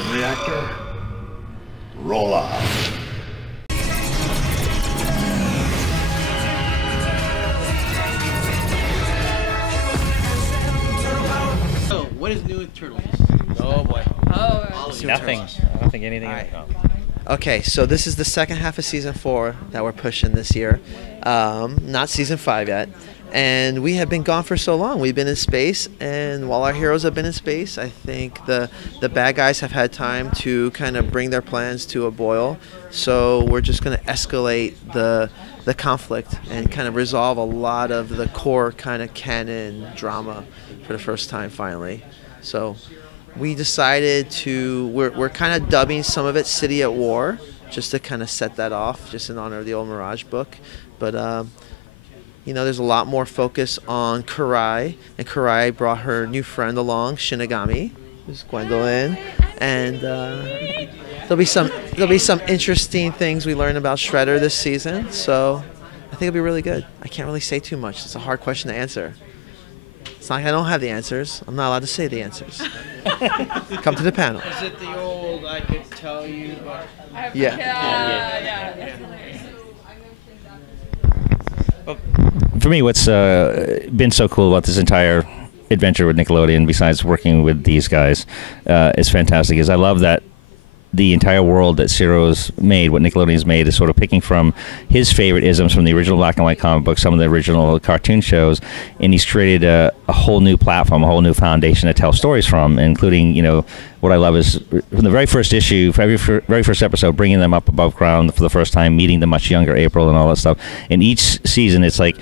Third reactor, roll off. So, what is new with Turtles? Oh boy. Oh, nothing. I don't think anything. Right. No. Okay, so this is the second half of season 4 that we're pushing this year. Not season 5 yet. And we have been gone for so long. We've been in space, and while our heroes have been in space, I think the bad guys have had time to kind of bring their plans to a boil. So we're just going to escalate the conflict and kind of resolve a lot of the core kind of canon drama for the first time finally. So we decided to, we're kind of dubbing some of it City at War, just to kind of set that off, just in honor of the old Mirage book. But you know, there's a lot more focus on Karai, and Karai brought her new friend along, Shinigami, who's Gwendoline, and there'll be some interesting things we learn about Shredder this season. So I think it'll be really good. I can't really say too much. It's a hard question to answer. It's not like I don't have the answers. I'm not allowed to say the answers. Come to the panel. Is it the old I could tell you? But Yeah. yeah. For me, what's been so cool about this entire adventure with Nickelodeon, besides working with these guys, is fantastic. Is I love that the entire world that Ciro's made, what Nickelodeon's made, is sort of picking from his favorite isms from the original black and white comic books, some of the original cartoon shows, and he's created a whole new platform, a whole new foundation to tell stories from, including, you know, what I love is from the very first issue, very first episode, bringing them up above ground for the first time, meeting the much younger April and all that stuff. And each season, it's like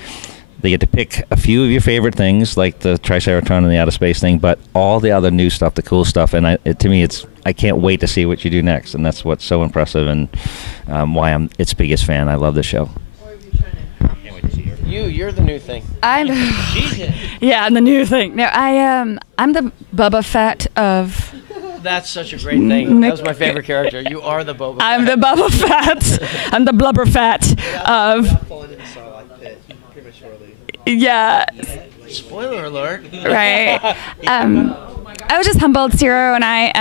they get to pick a few of your favorite things, like the Triceratron and the outer space thing, but all the other new stuff, the cool stuff. And to me, I can't wait to see what you do next. And that's what's so impressive and why I'm its biggest fan. I love this show. You're the new thing. Yeah, I'm the new thing. No, I'm the Boba Fett of. That's such a great thing. That was my favorite character. You are the Boba Fett. I'm the Boba Fett. I'm the Blubber Fett of. Yeah. Spoiler alert. Right. I was just humbled. Ciro and I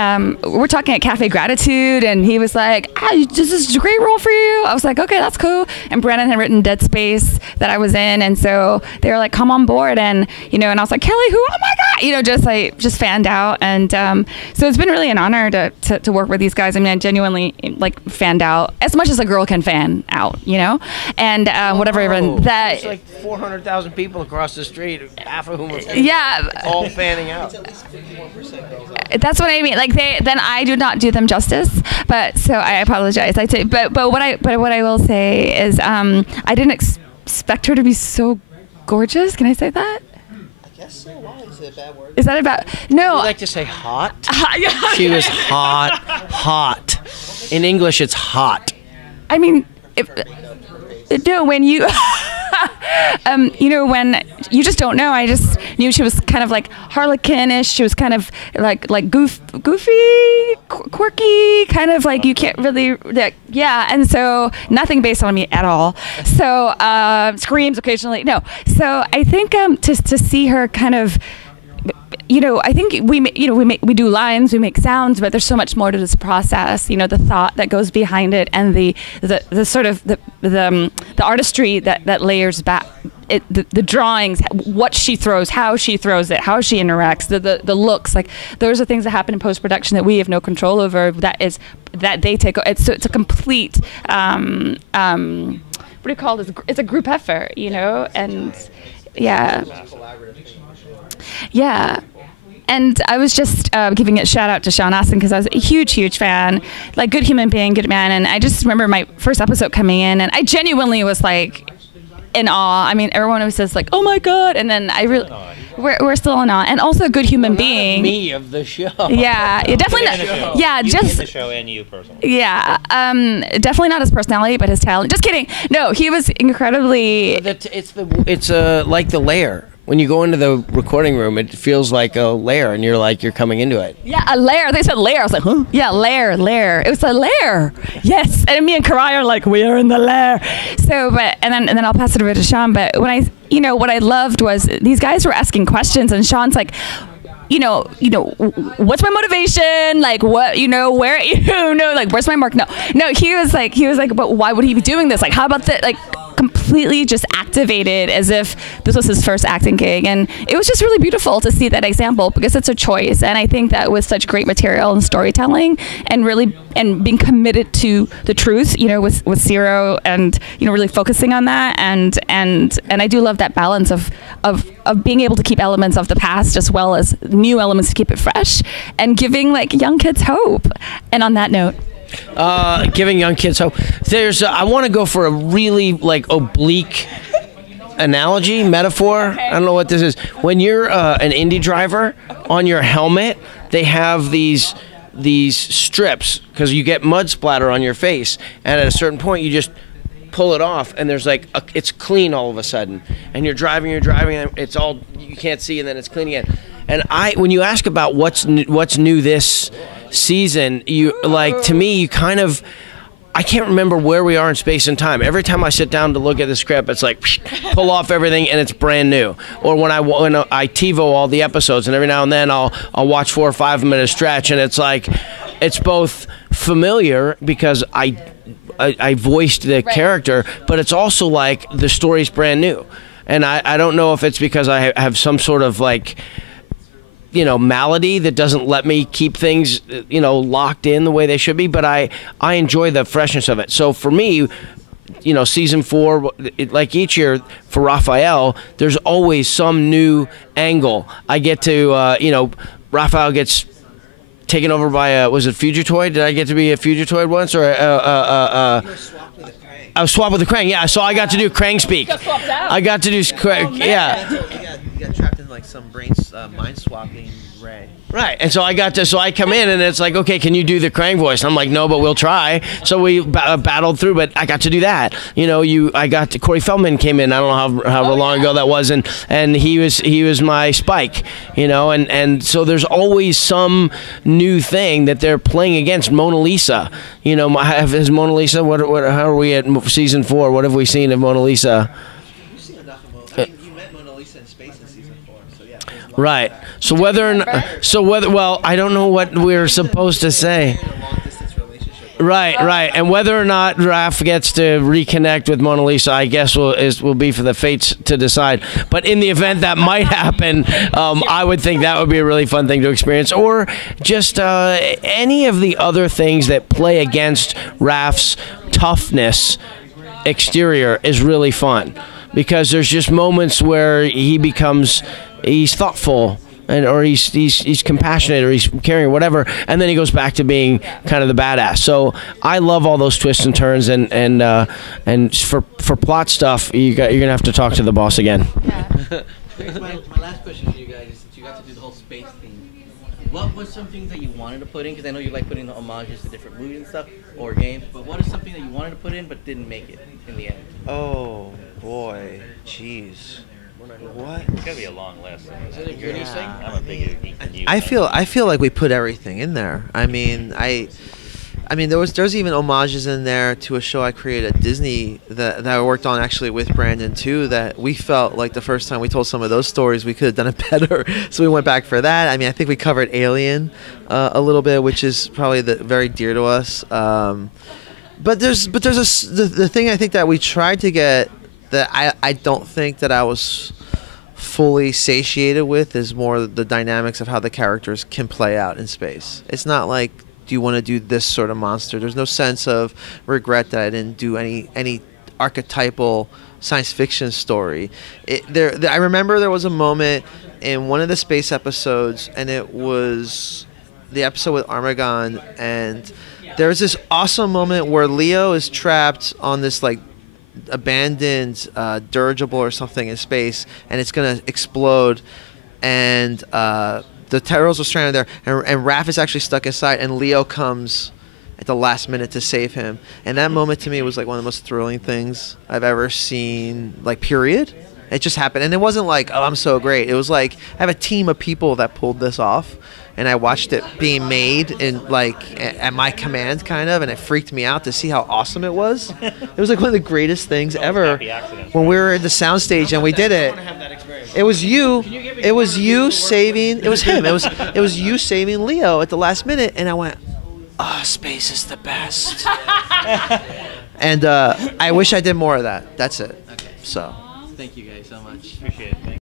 we're talking at Cafe Gratitude, and he was like, this is a great role for you. I was like, okay, that's cool. And Brandon had written Dead Space that I was in, and so they were like, come on board. And and I was like, Kelly, who? Oh my God, just fanned out. And so it's been really an honor to work with these guys. I mean, I genuinely fanned out as much as a girl can fan out, and whatever even that. There's like 400,000 people across the street, half of whom are all fanning out. That's what I mean. Then I do not do them justice. But so I apologize. But what I will say is I didn't expect her to be so gorgeous. Can I say that? I guess so. Why is it a bad word? Is that about? No. You like to say hot? She was hot. In English, it's hot. I mean, when you. When you just don't know, I just knew she was kind of like Harlequin-ish. She was kind of like goofy, quirky, kind of like you can't really, and so nothing based on me at all. So screams occasionally, no. So I think to see her kind of, I think we do lines, we make sounds, but there's so much more to this process. The thought that goes behind it, and the sort of the artistry that layers back. The drawings, what she throws, how she throws it, how she interacts, the looks, like those are things that happen in post production that we have no control over. That they take. It's a complete. What do you call this? It's a group effort, and yeah. Yeah. And I was just giving a shout out to Sean Astin because I was a huge fan, like good human being, good man. And I just remember my first episode coming in, and I genuinely was like in awe. I mean, everyone always says like, "Oh my God," and then we're still in awe, and also a good human being. Me of the show. Yeah, definitely not. Yeah, just the show and you personally. Yeah, definitely not his personality, but his talent. Just kidding. No, he was incredibly. It's like the lair. When you go into the recording room, it feels like a lair, and you're coming into it. Yeah, a lair. They said lair. I was like, huh? Yeah, lair. It was a lair. Yes. And me and Karai are like, we are in the lair. So, and then I'll pass it over to Sean. But when what I loved was these guys were asking questions, and Sean's like, what's my motivation? Like, what, where, like, where's my mark? No, he was like, but why would he be doing this? Like, how about that? Like, completely just activated as if this was his first acting gig. And it was just really beautiful to see that example because it's a choice. And I think that with such great material and storytelling and being committed to the truth, with Ciro and, really focusing on that. And I do love that balance of being able to keep elements of the past as well as new elements to keep it fresh and giving like young kids hope. And on that note, giving young kids hope. I want to go for a really like oblique analogy, metaphor. I don't know what this is. When you're an Indy driver, on your helmet, they have these strips because you get mud splatter on your face, and at a certain point, you just pull it off, and there's like it's clean all of a sudden, and you're driving, and it's all you can't see, and then it's clean again. And when you ask about what's new this season, to me, you kind of, I can't remember where we are in space and time. Every time I sit down to look at the script, it's like pull off everything and it's brand new. Or when I TiVo all the episodes, and every now and then I'll watch 4 or 5 of them at a stretch, and it's like it's both familiar because I voiced the character, but it's also like the story's brand new. And I don't know if it's because I have some sort of like malady that doesn't let me keep things, locked in the way they should be, but I enjoy the freshness of it. So for me, season 4, like each year for Rapheal, there's always some new angle. I get to, Rapheal gets taken over by was it Fugitoid? Did I get to be a Fugitoid once, or I was swapped with the Krang. Yeah, so I got to do Krang speak. I got to do yeah. You got trapped in like some mind swapping ray. Right, and so I come in and it's like, okay, can you do the Krang voice? I'm like, no, but we'll try. So we battled through, but I got to do that. Corey Feldman came in. I don't know how long ago that was, and he was my Spike. And so there's always some new thing that they're playing against. Mona Lisa. Has Mona Lisa? How are we at season 4? What have we seen of Mona Lisa? Right. So well, I don't know what we're supposed to say. Right. And whether or not Raph gets to reconnect with Mona Lisa, I guess will be for the fates to decide. But in the event that might happen, I would think that would be a really fun thing to experience. Or just any of the other things that play against Raph's toughness exterior is really fun. Because there's just moments where he's thoughtful, or he's compassionate, or he's caring, or whatever, and then he goes back to being kind of the badass. So I love all those twists and turns, and for plot stuff, you're gonna have to talk to the boss again. Yeah. my last question to you guys is, since you got to do the whole space thing, what was some things that you wanted to put in? Because I know you like putting the homages to different movies and stuff or games, but what is something that you wanted to put in but didn't make it in the end? Oh boy, jeez. What? It's gotta be a long list. Is it a goodies thing? I'm a big geek than you. I feel like we put everything in there. I mean, there's even homages in there to a show I created at Disney that I worked on actually with Brandon too, that we felt like the first time we told some of those stories we could have done it better. So we went back for that. I mean, I think we covered Alien a little bit, which is probably very dear to us. But there's the thing I think that we tried to get that I don't think that I was fully satiated with is more the dynamics of how the characters can play out in space. It's not like, do you want to do this sort of monster? There's no sense of regret that I didn't do any archetypal science fiction story. I remember there was a moment in one of the space episodes, and it was the episode with Armagon, and there's this awesome moment where Leo is trapped on this like abandoned dirigible or something in space, and it's gonna explode, and the Terrors are stranded there, and Raph is actually stuck inside, and Leo comes at the last minute to save him. And that moment to me was like one of the most thrilling things I've ever seen, like, period. It just happened, and it wasn't like, oh, I'm so great. It was like, I have a team of people that pulled this off, and I watched it being made in like at my command, kind of, and it freaked me out to see how awesome it was. It was like one of the greatest things ever when we were in the soundstage and we did it. It was you. It was you saving. It was him. It was you saving Leo at the last minute, and I went, "Oh, space is the best." And I wish I did more of that. That's it. Okay. So. Thank you guys so much. Appreciate it.